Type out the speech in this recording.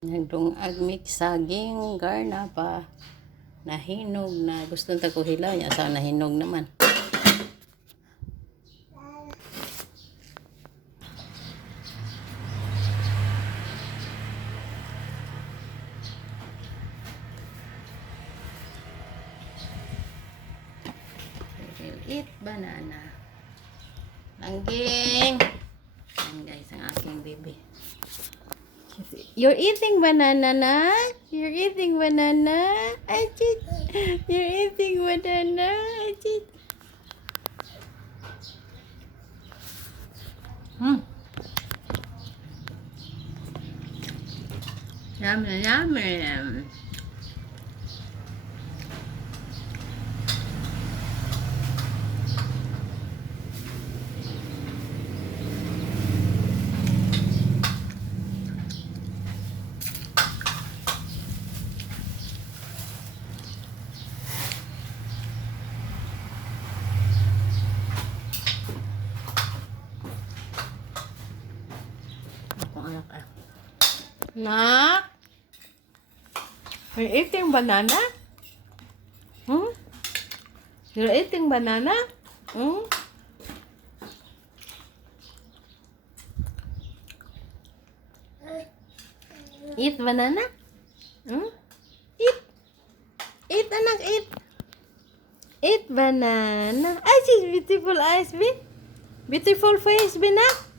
Nagdungag mix saging garna pa nahinog na gusto ta ko hilaw nya sa nahinog naman. We'll eat banana. Langging. Yan guys ang aking baby. You're eating banana na? You're eating banana? Ajit. You're eating banana? Ajit. Yum, yum, yum. Nak? You're eating banana? You're eating banana? Eat banana? Eat. Eat, anak, eat. Eat banana. Ay, she's beautiful eyes, be. Beautiful face, be, nak.